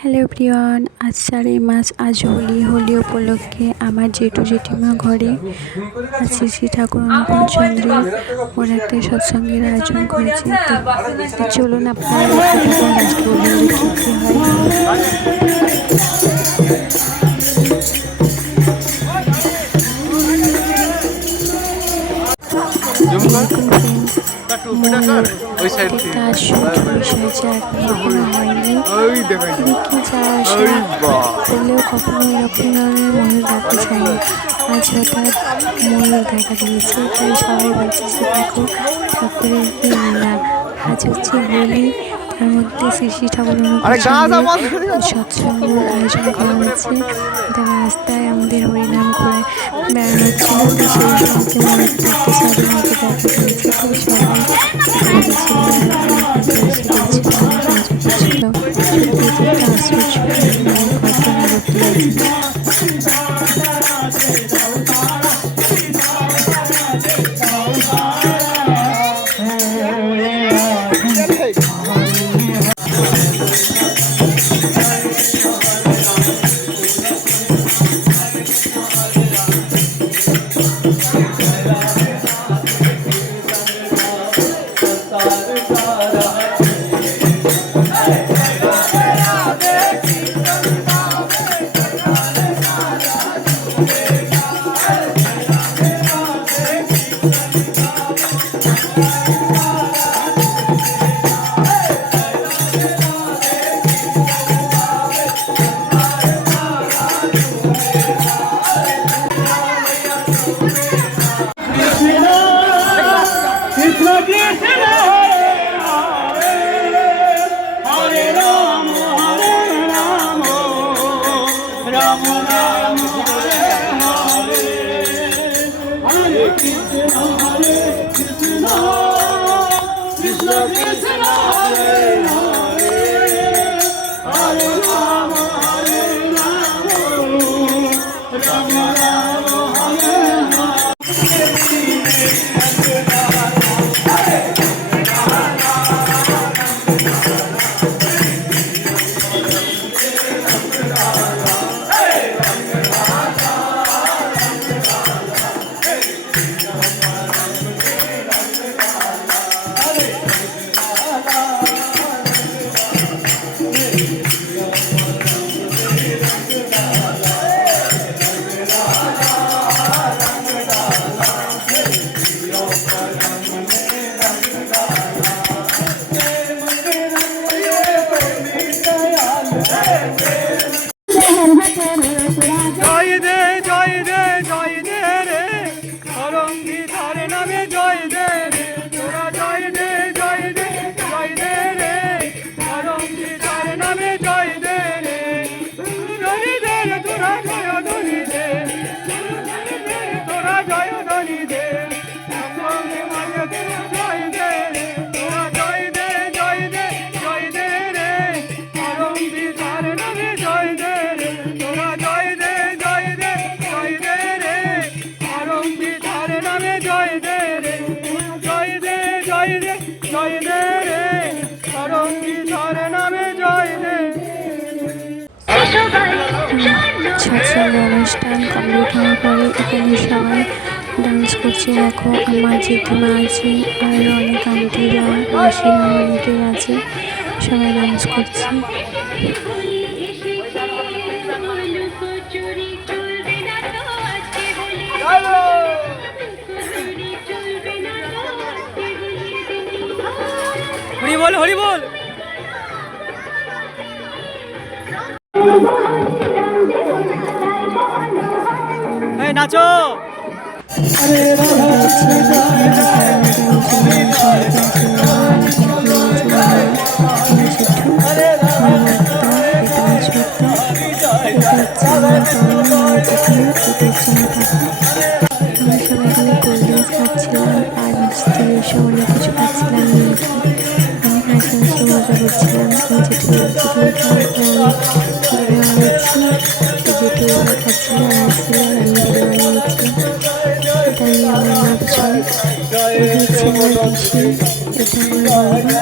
Hello everyone, আজ 4 মাস আজ হোলি উপলক্ষে আমার জেঠু জেঠিমা ঘরে আজ শ্রী ঠাকুর অনুকূল চন্দ্রের ওর একটা সৎসঙ্গের আয়োজন করেছে। তো চলুন আপনারা দেখতে থাকুন, লাস্ট বলবেন যে কী কী করলেও কখনো এরকম ধরনের ময়ূর দেখা যায়নি। আজ হঠাৎ ময়ূর দেখা দিয়েছে, তাই সবাই বলছে যে দেখো ঠাকুরের কি লীলা। আজ হচ্ছে হোলি, তার মধ্যে শ্রী ঠাকুর সৎসঙ্গ আয়োজন করা হয়েছে। তারা রাস্তায় আমাদের হরিনাম করে বেড়ানো হচ্ছিল, তো সেই সময় ময়ূরটা একটা সাদের মধ্যে দেখা দিয়েছে। তো সবাই ছিল সৎসঙ্গ অনুষ্ঠান কমপ্লিট হওয়ার পরে এখানে সবাই ডান্স করছে। দেখো আমার জেঠিমা আছে, আর অনেক আন্টিরা মাসিরা অনেকেই আছে, সবাই ডান্স করছে। হরি বল হরি বল। নাচো সবাই কোল্ড ড্রিঙ্কস খাচ্ছিলাম আর মিষ্টি এসব অনেক কিছু খাচ্ছিলাম। অনেক হাসি হাসি মজা করছিলাম। যেটু খাচ্ছিল আর আসছিল, আমি বানিয়েছি। এটা আমি আমার মা পিছনে, এটা হচ্ছে আমার পিসি, এটা আমার বাবা,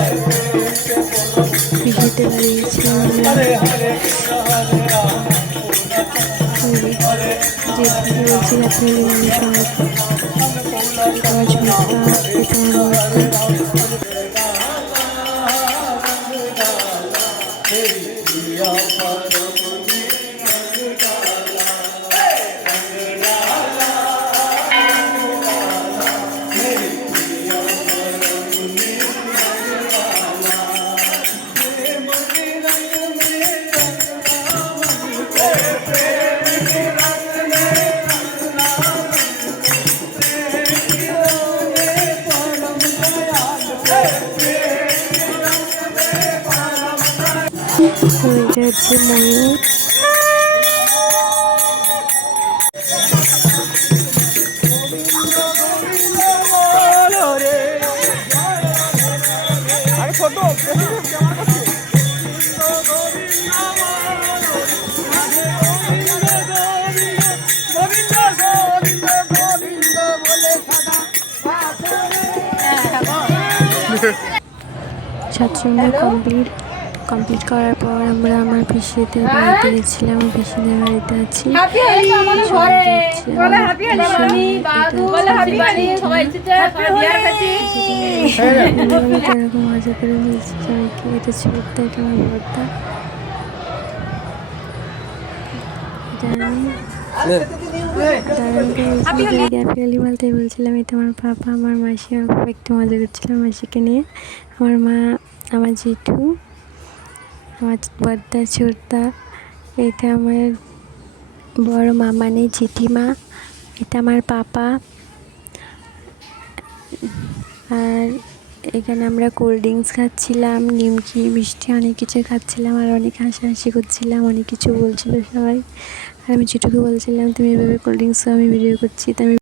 পিসির ঘুরতে বেরিয়েছিলাম আমরা। যেদিকে বলছি রাত্রে মানে সব রাজমাতা এটা তো এটা হচ্ছে ময়ূর। আরে ছোট সৎসঙ্গ কমপ্লিট করার পর আমরা আমার পিসিদের বাড়িতে গেছিলাম। পিসিদের বাড়িতে আছি। এরকম মজা করে বলছি সবাইকে। এটা ছোট্ট, এটা আমার বড়টা। হ্যাপি বলতে বলছিলাম। এটা আমার পাপা, আমার মাসি, আমার পাপা একটু মজা করছিলাম মাসিকে নিয়ে। আমার মা, আমার জেঠু, আমার বড়দা, ছোটদা, এটা আমার বড় মা মানে জেঠিমা, এটা আমার পাপা। আর এখানে আমরা কোল্ড ড্রিঙ্কস খাচ্ছিলাম, নিমকি, মিষ্টি অনেক কিছু খাচ্ছিলাম। আর অনেক হাসাহাসি করছিলাম, অনেক কিছু বলছিল সবাই। আর আমি জেঠুকে বলছিলাম তুমি এভাবে কোল্ড ড্রিঙ্কস আমি ভিডিও করছি। তো আমি